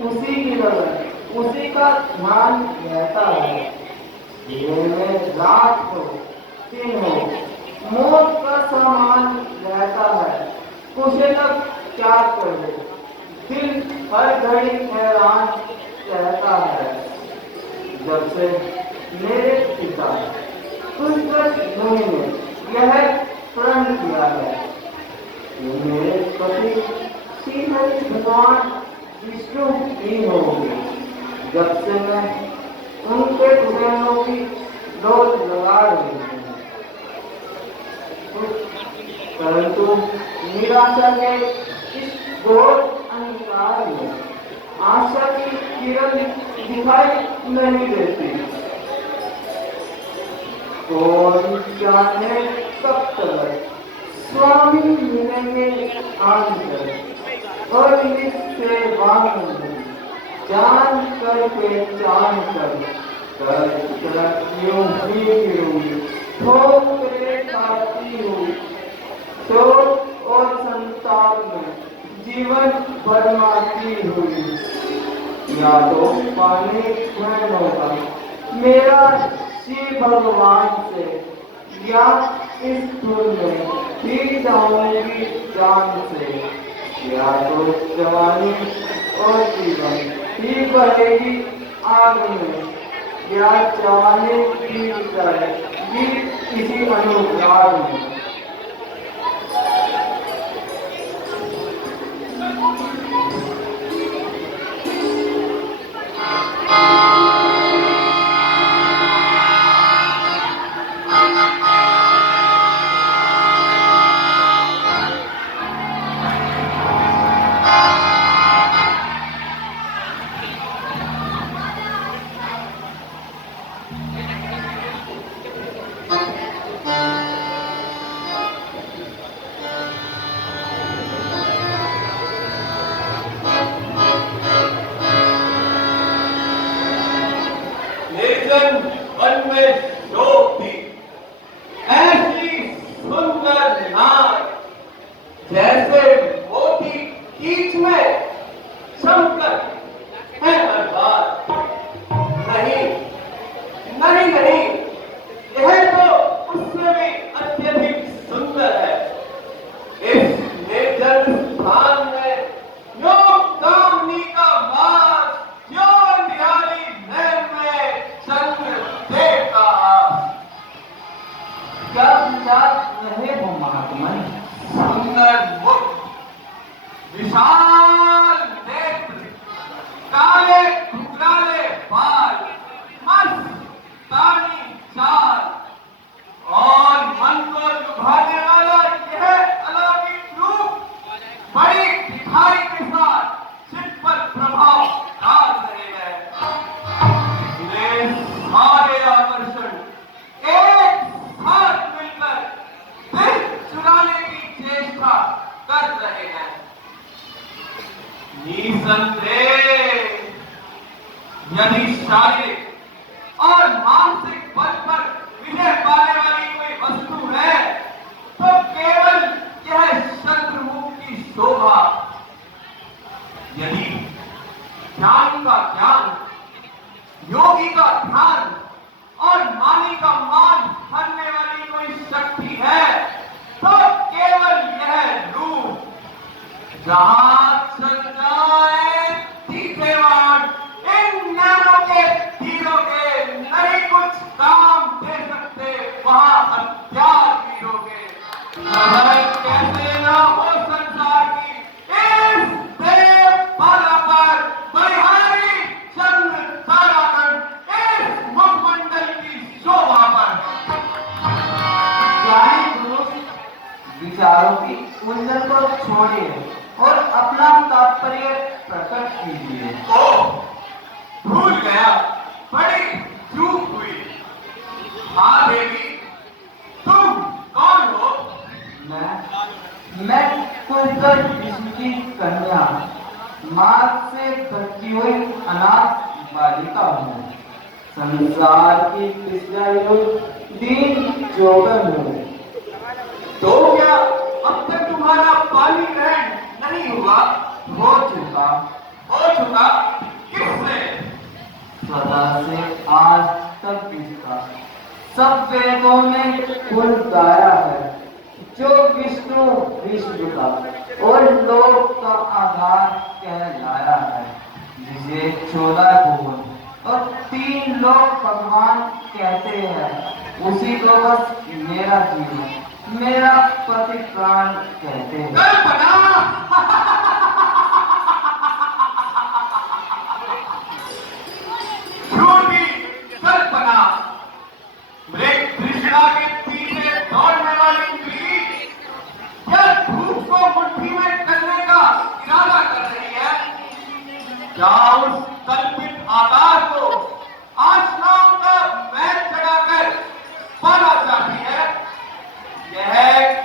उसी की लगन, उसी का ध्यान रहता है। दिन में रात हो दिन हो मौत का सामान रहता है। उसे तक क्या करे, दिल हर घड़ी हैरान रहता है। जब से मेरे पिता ने यह प्रण किया है कि मेरे पति सीधे भगवान विष्णु ही होंगे, जब से मैं उनके भजनों की रोज लगा रही हूँ, परंतु निराशा के इस घोर अंधकार में आशा की किरण दिखाई नहीं देती। कौन जाने कब तक स्वामी मिलेंगे आंतर और इससे जान कर पहचान कर यूं ही ठोकरे खाती हूँ, शोक और संताप में जीवन बरमाती हुई। या तो पानी ग्रहण होगा मेरा शिव भगवान से, या इस धुन में ही जाऊंगी जान से। या तो जवानी और जीवन ही बहेगी आग में, या जवानी की जाए इसी अनुराग में। महात्मन। सुंदर मुख, विशाल नेत्र, काले कुचराले बाल, मस्तानी चाल और मन को लुभाने वाला यह अलौकिक रूप बड़ी दिखाई के साथ चित्त पर प्रभाव डाल रहे हैं। ये सारे आकर्षण एक साथ मिलकर दिल चुराने की चेष्टा कर रहे हैं। निसंदेह यदि शारीरिक और मानसिक बल पर विजय पाने वाली कोई वस्तु है तो केवल यह शत्रुमुख की शोभा। यदि ज्ञानी का ज्ञान, योगी का ध्यान और मानी का मान करने वाली कोई शक्ति है तो केवल यह रूप। जहां चल जाए तीखे बाण, इन नैनों के तीरों के नहीं कुछ काम दे सकते वहां हथियार वीरों के। कैसे ना हो संसार की इस देव बाला पर बलिहारी चंद्र तारागण, इस मुखमंडल की शोभा पर। ज्ञानी पुरुष विचारों की उलझन को छोड़िए और अपना तात्पर्य प्रकट कीजिए। ओ, भूल गया, बड़ी चूक हुई। हाँ देवी, तुम कौन हो? मैं कुलकर ऋषि की कन्या, मार्ग से भटकी हुई अनाथ बालिका हूँ। संसार की पिछलाई हुई दीन जोगन हूँ। तो क्या अब तक तुम्हारा पानी ग्रहण नहीं हुआ? हो चुका। हो चुका? किससे? स्वतः से आज तक इसका सब वेदों में गुण गाया है, जो विष्णु विश्व का और लोक का आधार कहलाया है, जिसे 14 भुवन और 3 लोक भगवान कहते हैं, उसी को बस मेरा जीवन, मेरा पति प्राण कहते हैं। झूठी कल्पना, मृग तृष्णा के पीछे दौड़ने वाली पीठ क्या धूप को मुट्ठी में करने का इरादा कर रही है? क्या उस कल्पित आकार को आसमान का मैल चढ़ाकर पाना चाहती है? यह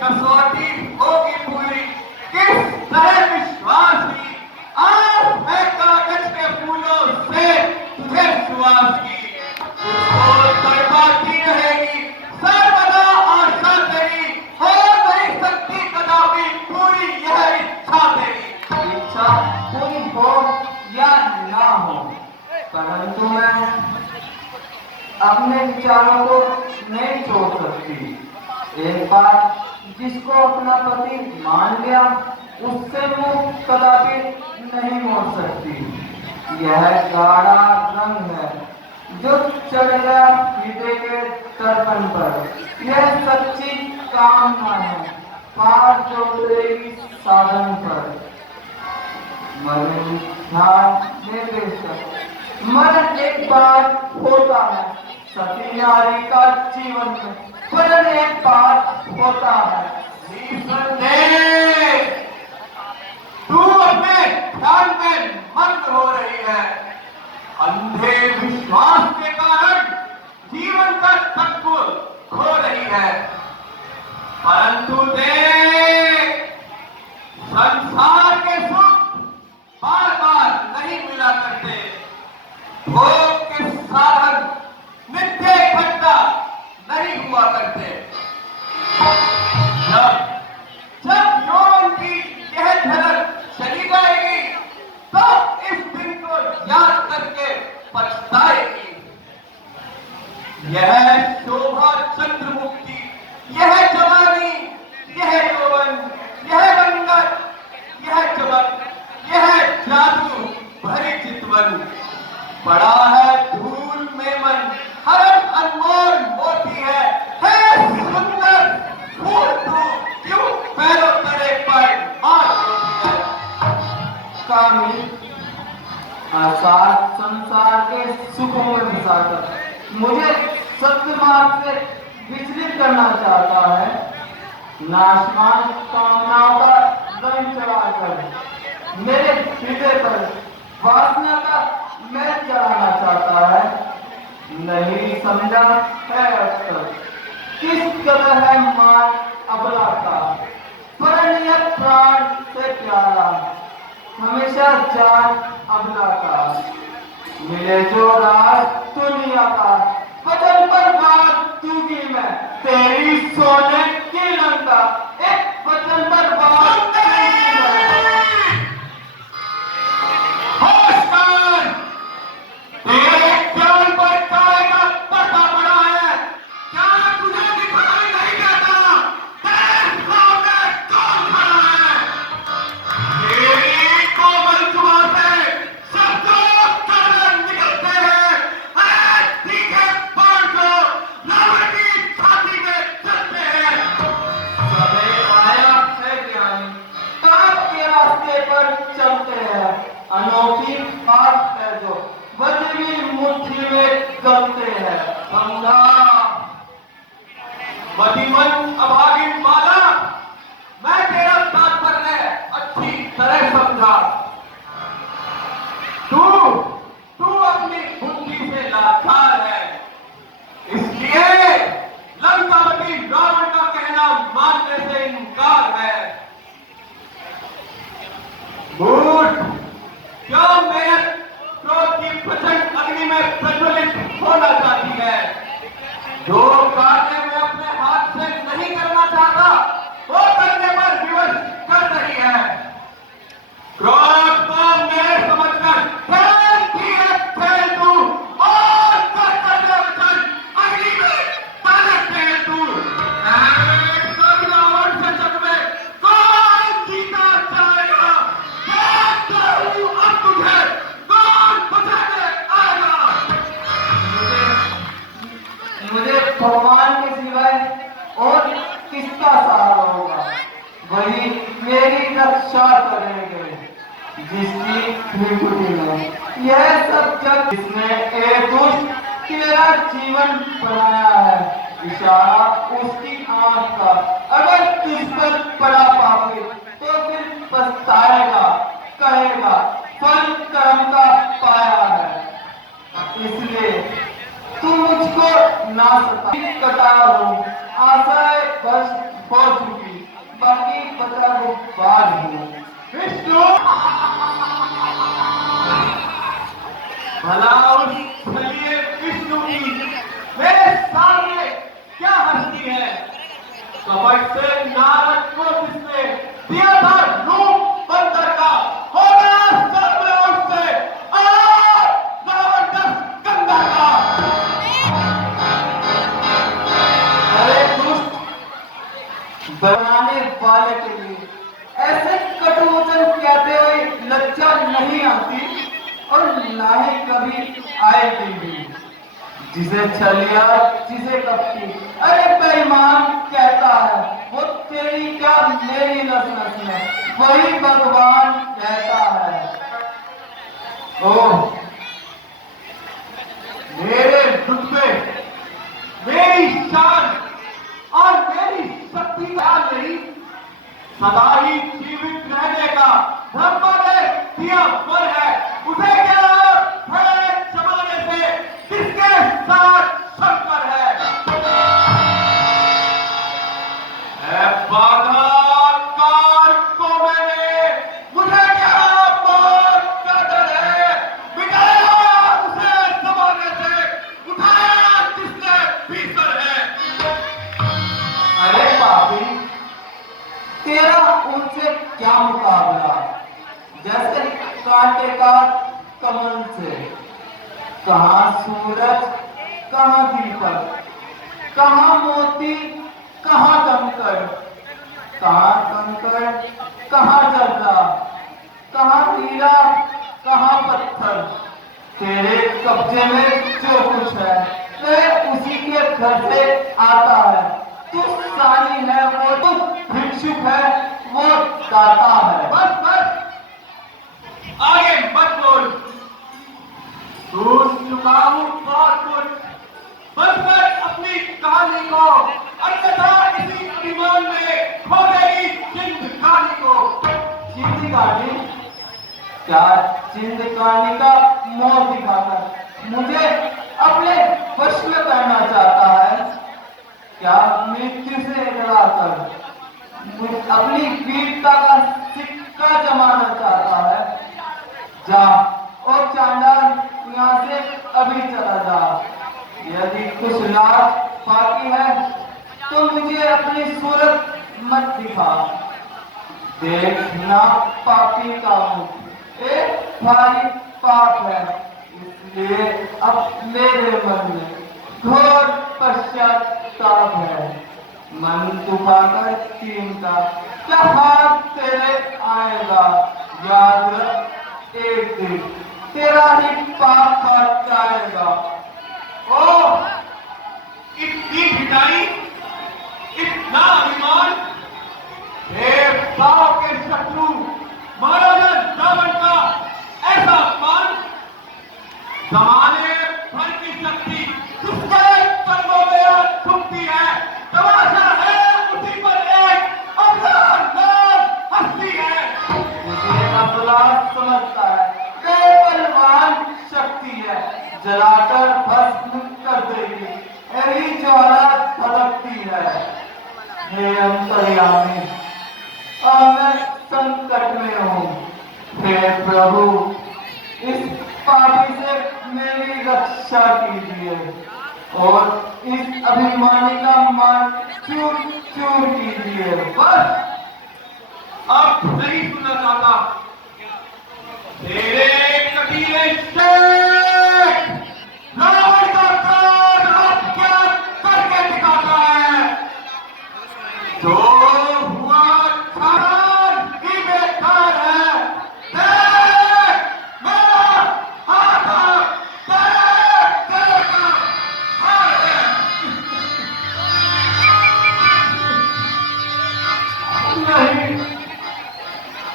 कसौटी होगी पूरी, किस तरह विश्वास की आज मैं कागज के फूलों से तुझे सुवास की। तुझको तड़पाती रहेगी सर्वदा आशा तेरी, हो नहीं सकती कदापि पूरी यह इच्छा तेरी। इच्छा पूरी हो या ना हो, परंतु मैं अपने विचारों को नहीं छोड़ सकती। एक बार जिसको अपना पति मान लिया, उससे मुंह कदापि नहीं मोड़ सकती। यह गाढ़ा रंग है जो चढ़ गया हृदय के दर्पण पर। यह सच्ची कामना है, पार जोड़ेगी साधन पर। मरण ध्यान निर्देशक, मरण एक बार होता है सती नारी का जीवन में, मरण एक बार होता है। निसंदेह तू अपने ध्यान में मग्न हो रही है। अंधे विश्वास के कारण जीवन का तत्व खो रही है। परंतु देख, संसार के सुख बार बार नहीं मिला करते। भोग के साधन नित्य इकट्ठा नहीं हुआ करते। जब यौवन की यह झलक चली जाएगी तो इस दिन को याद करके पछताएगी। यह शोभा चंद्रमुख की, यह जवानी, यह अर्थात संसार के सुखों में फंसाकर मुझे सत्य मार्ग से विचलित करना चाहता है। नाशवान कामनाओं का रंग चढ़ाकर मेरे हृदय पर वासना का मैल चढ़ाना चाहता है। नहीं समझा है अब तक किस कदर है मान अबला का, परनिय प्राण से प्यारा हमेशा जान अबला का। मिले जो राज दुनिया का, वचन पर बात दूंगी मैं तेरी सोने की लंका, एक वचन पर बात दूंगी मैं। होशकार, तेरे ज्ञान पर काय का पर्दा पड़ा है। क्या तुझे दिखाई नहीं देता? तेरे सामने कौन खड़ा है? तेरी कोमल जुबान से शब्दों कलम निकलते हैं। ऐ तीखे बाण जो रावण की छाती में चलते हैं। समय आया है ज्ञानी, ताप के रास्ते पर चलते हैं। अनोखी बात है जो वज्री मुट्ठी में गलते हैं। समझा मतिमंद अभागिन बाला, मैं तेरा तात्पर्य अच्छी तरह समझा। तू तू अपनी बुद्धि से लाचार है, इसलिए लंकापति रावण का कहना मानने से इनकार है। मूर्ख, क्या मेरे क्रोध की प्रचंड अग्नि में प्रज्वलित होना चाहती है? जो कार्य मैं अपने हाथ से नहीं करना चाहता, वो करने पर विवश कर रही है। क्रोध को मेरे समझकर खेलती है, खेल तू और कर्तव्य वचन अग्नि में तलकते है तू। सब रावण से जग में कौन जीता जाएगा? देखता हूं अब तुझे कौन बचाने आएगा। मुझे भगवान के सिवाय और किसका सहारा होगा? वही मेरी रक्षा करेंगे। जिसकी त्रिपुटी में यह सब जग, जिसने एक दुष्ट तेरा जीवन बनाया है, इशारा उसकी आंख का। अगर तुझ पर पड़ा पापी तो फिर पछताएगा, कहेगा फल कर्म का पाया है। इसलिए तू मुझको ना सता। कतार हूँ, आशाएं बस हो चुकी, बाकी बचा वो बाद हूँ। विष्णु, भला उस छलिए विष्णु की मेरे सामने क्या हस्ती है? कपट से नारद को जिसने दिया था रूप बंदर का, हो गया सर्वलोक से जबरदस्त गंधर का। अरे दुष्ट, बनाने वाले के लिए ऐसे कटु वचन कहते हुए लज्जा नहीं आती और ना ही कभी आएगी भी। जिसे छलिया, जिसे कपटी, अरे बेईमान कहता है, वो तेरी क्या मेरी नस नस में वही भगवान कहता है। ओह, मेरे रुतबे, मेरी शान और मेरी शक्ति का नहीं, सदा ही जीवित रहने का ब्रह्मा ने दिया वर है। उसे क्या है जमाने से किसके साथ संकर है? बाधाकार को मैंने, मुझे क्या मौत का डर है? मिटाया उसे जमाने से, उठाया जिसने भीतर है। अरे पापी, तेरा उनसे क्या मुकाबला? जैसे कांटे का कमल से, कहाँ सूरज, कहाँ दीपक, कहाँ मोती, कहाँ कंकड़, कहाँ कंकड़, कहाँ जर्रा, कहाँ हीरा, कहाँ पत्थर। तेरे कब्जे में जो कुछ है वह उसी के घर से आता है। तू सानी है, वो तू भिक्षुक है, वो दाता है। बस बस, आगे मत बोल। सोच चुका हूँ बहुत कुछ, बस मैं अपनी कहानी को, अन्यथा इसी अभिमान में खो गई जिंदगानी को। जिंदगानी? क्या जिंदगानी का मोह दिखाकर मुझे अपने वश में करना चाहता है? क्या मृत्यु से डराकर अपनी वीरता का सिक्का जमाना चाहता है? जा और चांडाल, यहाँ से अभी चला जा। यदि कुछ लाज बाकी है तो मुझे अपनी सूरत मत दिखा। देखना पापी का मुख एक भारी पाप है, इसलिए अब मेरे मन में घोर पश्चाताप है। मन दुखाकर कीमता क्या हाथ तेरे आएगा, याद रख एक दिन तेरा ही पाप पाप जाएगा। ओ, इतनी पिटाई, इतना अभिमान, देवताओं के शत्रु महाराजा रावण का ऐसा अपमान, जमाने भर की शक्ति दुष्कर्म कर्मों में छुपती है। तमाशा है उसी पर एक अवतार नाम हस्ती है। मुझे अबला समझता है, बलवान शक्ति है, जलाकर भस्म कर देगी, ऐसी ज्वाला भड़कती है। हे अंतर्यामी, अब मैं संकट में हूँ। हे प्रभु, इस पापी से मेरी रक्षा कीजिए और इस अभिमानी का मान चूर चूर कीजिए। बस अब नहीं सुनना चाहता। तेरे कबीले से रावण का काज अब क्या करके दिखाता है। जो हुआ खान ही बेकार है। देख मेरा हाथ, देख तेरा हाथ है। नहीं,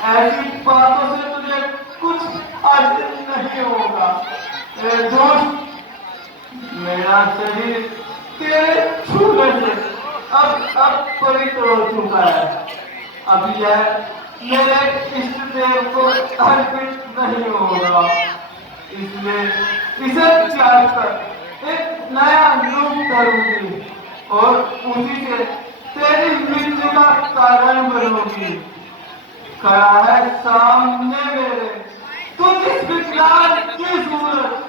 ऐसी बातों से तुझे कुछ हासिल नहीं होगा। दोस्त, मेरा शरीर तेरे छूने से अब पवित्र हो चुका है। अब यह मेरे इष्ट देव को अर्पित नहीं होगा, इसलिए इसे त्याग कर एक नया रूप करूंगी और उसी से तेरी मृत्यु का कारण बनूंगी। खड़ा है सामने मेरे तुझ इस विकराल की सूरत,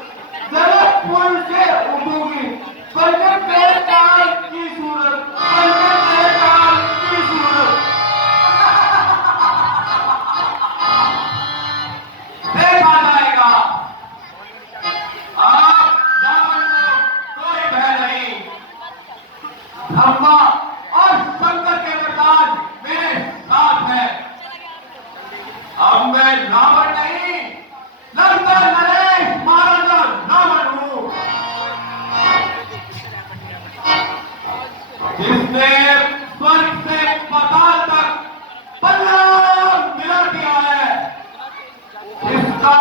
जनकपुर से उठूंगी बनकर बेताल की सूरत, बनकर बेताल की सूरत। देखा जाएगा। अब रावण को कोई भय नहीं। ब्रह्मा और शंकर के वरदान मेरे साथ है। अब मैं रावण नहीं, लंका नरेश महाराजा रावण हूं, जिसने स्वर्ग से पाताल तक पल्ला मिला दिया है। इसका